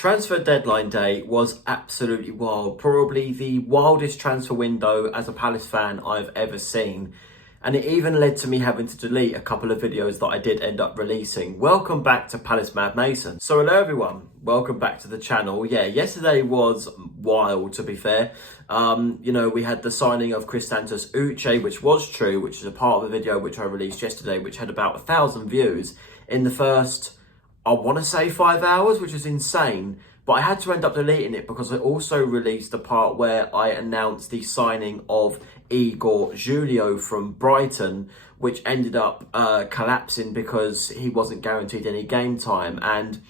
Transfer deadline day was absolutely wild. Probably the wildest transfer window as a Palace fan I've ever seen. And it even led to me having to delete a couple of videos that I did end up releasing. Welcome back to Palace Mad Mason. So hello everyone, welcome back to the channel. Yeah, yesterday was wild to be fair. We had the signing of Christantos Uche, which was true, which is a part of the video which I released yesterday, which had about 1,000 views in the first, I want to say 5 hours, which is insane. But I had to end up deleting it because I also released the part where I announced the signing of Igor Julio from Brighton, which ended up collapsing because he wasn't guaranteed any game time. And,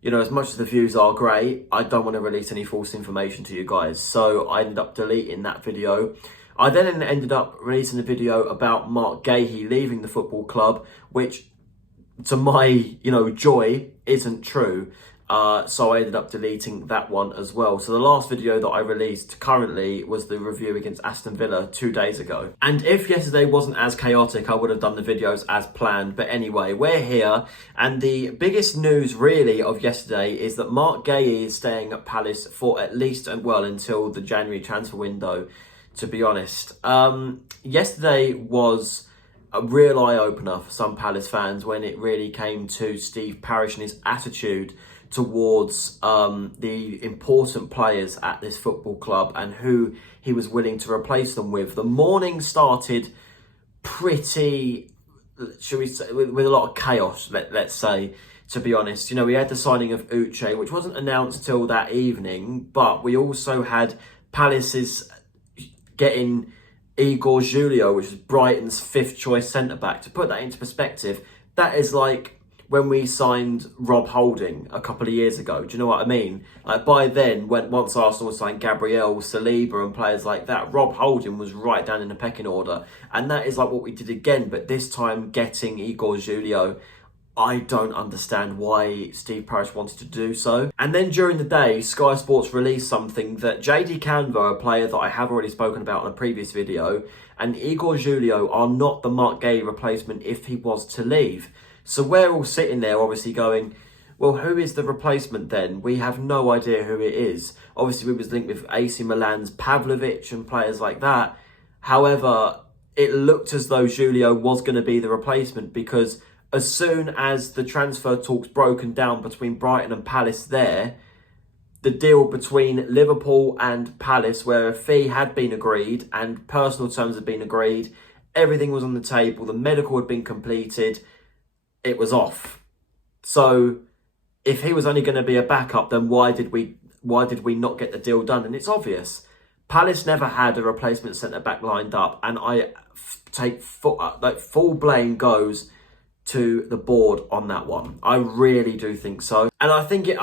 you know, as much as the views are great, I don't want to release any false information to you guys. So I ended up deleting that video. I then ended up releasing a video about Mark Gahey leaving the football club, which to my, joy isn't true. So I ended up deleting that one as well. So the last video that I released currently was the review against Aston Villa 2 days ago. And if yesterday wasn't as chaotic, I would have done the videos as planned. But anyway, we're here. And the biggest news really of yesterday is that Mark Gahey is staying at Palace for at least, until the January transfer window, to be honest. Yesterday was a real eye-opener for some Palace fans when it really came to Steve Parish and his attitude towards the important players at this football club and who he was willing to replace them with. The morning started pretty, should we say, with a lot of chaos, let's say, to be honest. We had the signing of Uche, which wasn't announced till that evening, but we also had Palace's getting Igor Julio, which is Brighton's 5th choice centre-back. To put that into perspective, that is like when we signed Rob Holding a couple of years ago. Do you know what I mean? Like by then, once Arsenal signed Gabriel, Saliba and players like that, Rob Holding was right down in the pecking order. And that is like what we did again, but this time getting Igor Julio. I don't understand why Steve Parish wanted to do so. And then during the day, Sky Sports released something that JD Canvo, a player that I have already spoken about in a previous video, and Igor Julio are not the Mark Gahey replacement if he was to leave. So we're all sitting there obviously going, well, who is the replacement then? We have no idea who it is. Obviously, we was linked with AC Milan's Pavlovic and players like that. However, it looked as though Julio was going to be the replacement because as soon as the transfer talks broken down between Brighton and Palace there, the deal between Liverpool and Palace, where a fee had been agreed and personal terms had been agreed, everything was on the table, the medical had been completed, it was off. So if he was only going to be a backup, then why did we not get the deal done? And it's obvious. Palace never had a replacement centre-back lined up, and I take full blame goes to the board on that one. I really do think so. And I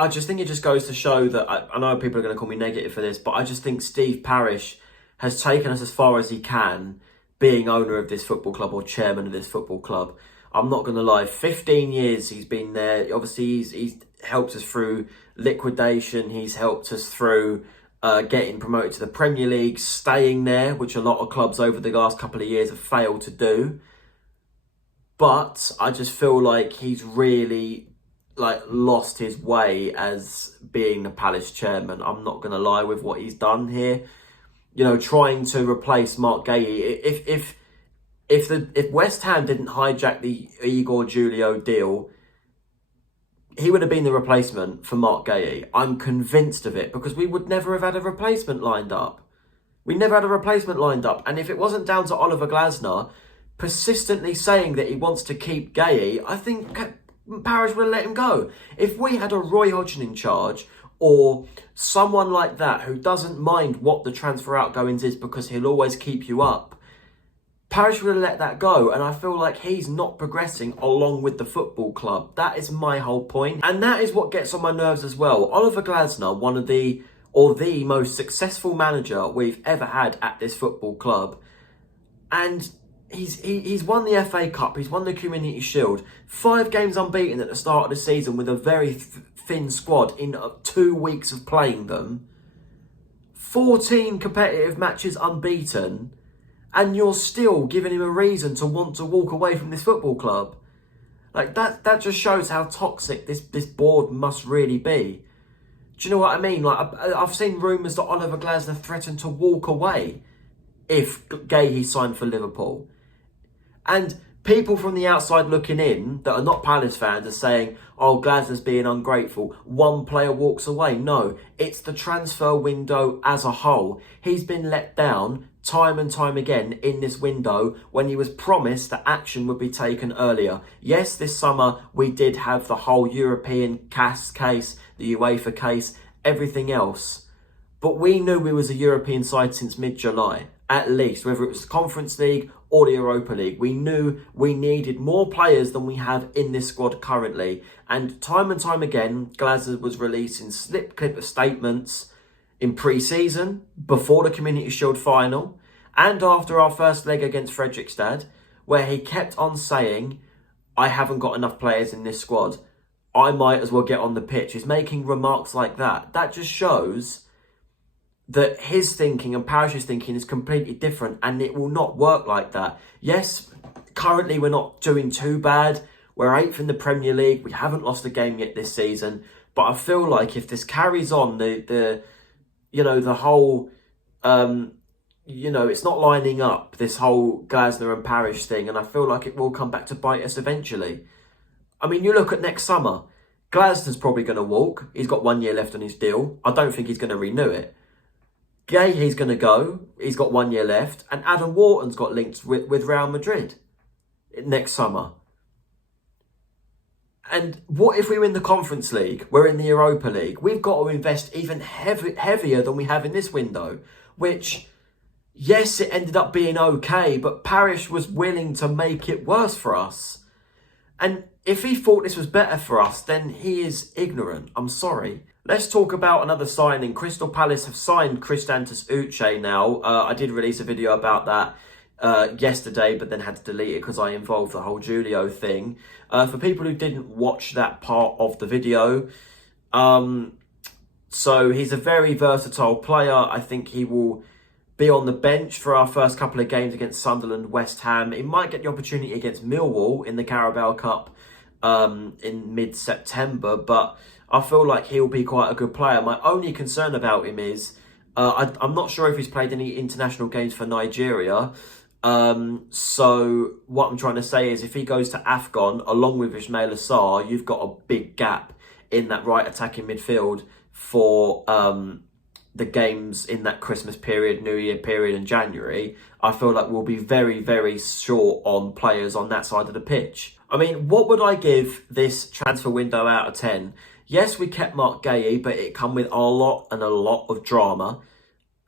just think it just goes to show that, I know people are going to call me negative for this, but I just think Steve Parish has taken us as far as he can, being owner of this football club or chairman of this football club. I'm not going to lie, 15 years he's been there. Obviously, he's helped us through liquidation. He's helped us through getting promoted to the Premier League, staying there, which a lot of clubs over the last couple of years have failed to do. But I just feel like he's really lost his way as being the Palace chairman. I'm not going to lie with what he's done here. Trying to replace Mark Gahey. If West Ham didn't hijack the Igor Julio deal, he would have been the replacement for Mark Gahey. I'm convinced of it because we would never have had a replacement lined up. We never had a replacement lined up. And if it wasn't down to Oliver Glasner persistently saying that he wants to keep Gahey, I think Parish would have let him go. If we had a Roy Hodgson in charge or someone like that who doesn't mind what the transfer outgoings is because he'll always keep you up, Parish would have let that go. And I feel like he's not progressing along with the football club. That is my whole point. And that is what gets on my nerves as well. Oliver Glasner, the most successful manager we've ever had at this football club. And He's won the FA Cup, he's won the Community Shield, 5 games unbeaten at the start of the season with a very thin squad in 2 weeks of playing them, 14 competitive matches unbeaten, and you're still giving him a reason to want to walk away from this football club. Like that just shows how toxic this board must really be. Do you know what I mean? Like, I've seen rumours that Oliver Glasner threatened to walk away if Gahey signed for Liverpool. And people from the outside looking in that are not Palace fans are saying, oh, Glasner's being ungrateful. One player walks away. No, it's the transfer window as a whole. He's been let down time and time again in this window when he was promised that action would be taken earlier. Yes, this summer we did have the whole European CAS case, the UEFA case, everything else. But we knew we was a European side since mid-July, at least, whether it was the Conference League or the Europa League. We knew we needed more players than we have in this squad currently. And time again, Glasner was releasing clip of statements in pre-season, before the Community Shield final, and after our first leg against Fredrikstad, where he kept on saying, I haven't got enough players in this squad. I might as well get on the pitch. He's making remarks like that. That just shows that his thinking and Parish's thinking is completely different, and it will not work like that. Yes, currently we're not doing too bad. We're 8th in the Premier League. We haven't lost a game yet this season. But I feel like if this carries on, the whole, it's not lining up, this whole Glasner and Parish thing. And I feel like it will come back to bite us eventually. I mean, you look at next summer. Glasner's probably going to walk. He's got 1 year left on his deal. I don't think he's going to renew it. Gahey's going to go. He's got 1 year left. And Adam Wharton's got linked with Real Madrid next summer. And what if we win the Conference League? We're in the Europa League. We've got to invest even heavier than we have in this window. Which, yes, it ended up being okay. But Parish was willing to make it worse for us. And if he thought this was better for us, then he is ignorant. I'm sorry. Let's talk about another signing. Crystal Palace have signed Christantas Uche now. I did release a video about that yesterday, but then had to delete it because I involved the whole Julio thing. For people who didn't watch that part of the video, so he's a very versatile player. I think he will be on the bench for our first couple of games against Sunderland, West Ham. He might get the opportunity against Millwall in the Carabao Cup in mid-September, but I feel like he'll be quite a good player. My only concern about him is I'm not sure if he's played any international games for Nigeria. So what I'm trying to say is if he goes to AFCON along with Ismail Assar, you've got a big gap in that right attacking midfield for the games in that Christmas period, New Year period and January. I feel like we'll be very, very short on players on that side of the pitch. I mean, what would I give this transfer window out of 10? Yes, we kept Mark Gahey, but it come with a lot of drama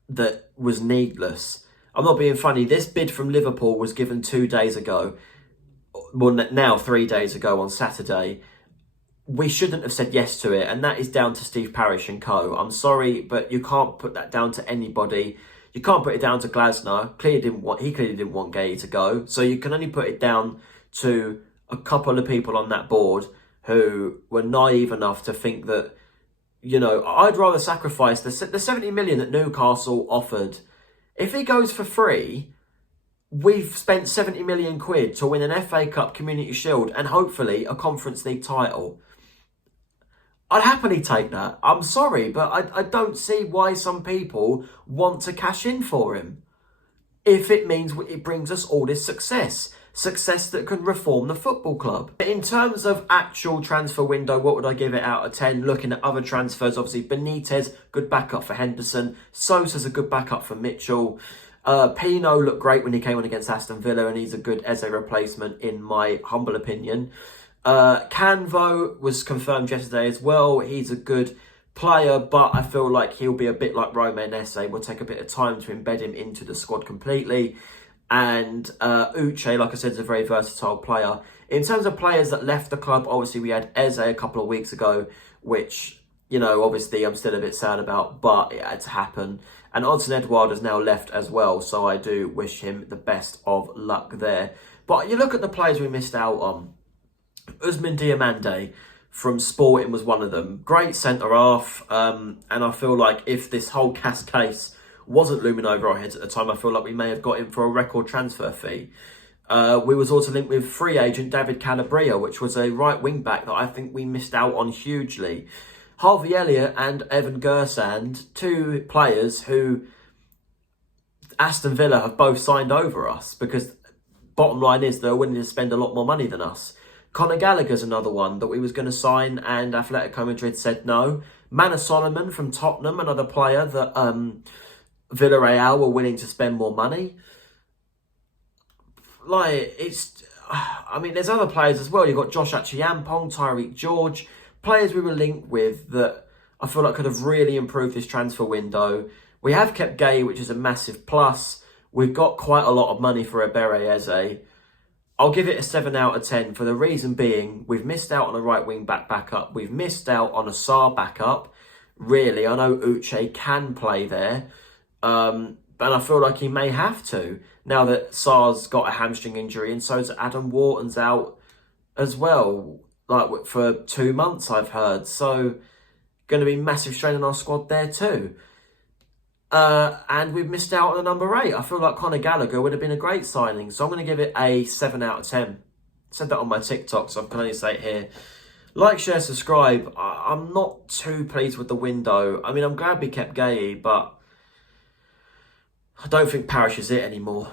that was needless. I'm not being funny. This bid from Liverpool was given 2 days ago. Well, now 3 days ago on Saturday. We shouldn't have said yes to it, and that is down to Steve Parish and co. I'm sorry, but you can't put that down to anybody. You can't put it down to Glasner. He clearly didn't want Gahey to go. So you can only put it down to a couple of people on that board who were naive enough to think that, I'd rather sacrifice the 70 million that Newcastle offered. If he goes for free, we've spent 70 million quid to win an FA Cup, Community Shield, and hopefully a Conference League title. I'd happily take that. I'm sorry, but I don't see why some people want to cash in for him. If it means it brings us all this success that can reform the football club. In terms of actual transfer window, what would I give it out of 10? Looking at other transfers, obviously Benitez, good backup for Henderson. Sosa's a good backup for Mitchell. Pino looked great when he came on against Aston Villa, and he's a good Eze replacement in my humble opinion. Canvo was confirmed yesterday as well. He's a good player, but I feel like he'll be a bit like Romain Esse. Will take a bit of time to embed him into the squad completely. And Uche, like I said, is a very versatile player. In terms of players that left the club, obviously we had Eze a couple of weeks ago, which, obviously I'm still a bit sad about, but it had to happen. And Odsonne Edouard has now left as well, so I do wish him the best of luck there. But you look at the players we missed out on. Ousmane Diomande from Sporting was one of them. Great centre-half, and I feel like if this whole CAS case wasn't looming over our heads at the time, I feel like we may have got him for a record transfer fee. We was also linked with free agent David Calabria, which was a right wing back that I think we missed out on hugely. Harvey Elliott and Evan Gersand, two players who Aston Villa have both signed over us, because bottom line is they're willing to spend a lot more money than us. Conor Gallagher's another one that we was going to sign and Atletico Madrid said no. Manor Solomon from Tottenham, another player that Villarreal were willing to spend more money. Like, I mean, there's other players as well. You've got Josh Achiampong, Tyreek George, players we were linked with that I feel like could have really improved this transfer window. We have kept Gay, which is a massive plus. We've got quite a lot of money for Ebere Eze. I'll give it a 7 out of 10 for the reason being we've missed out on a right wing back backup. We've missed out on a Sarr backup. Really, I know Uche can play there. And I feel like he may have to now that Sarr's got a hamstring injury, and so's Adam Wharton's out as well, like for 2 months I've heard. So going to be massive strain on our squad there too. And we've missed out on the number 8. I feel like Conor Gallagher would have been a great signing. So I'm going to give it a 7 out of 10. I said that on my TikTok, so I can only say it here. Like, share, subscribe. I'm not too pleased with the window. I mean, I'm glad we kept Gay, but I don't think Parish is it anymore.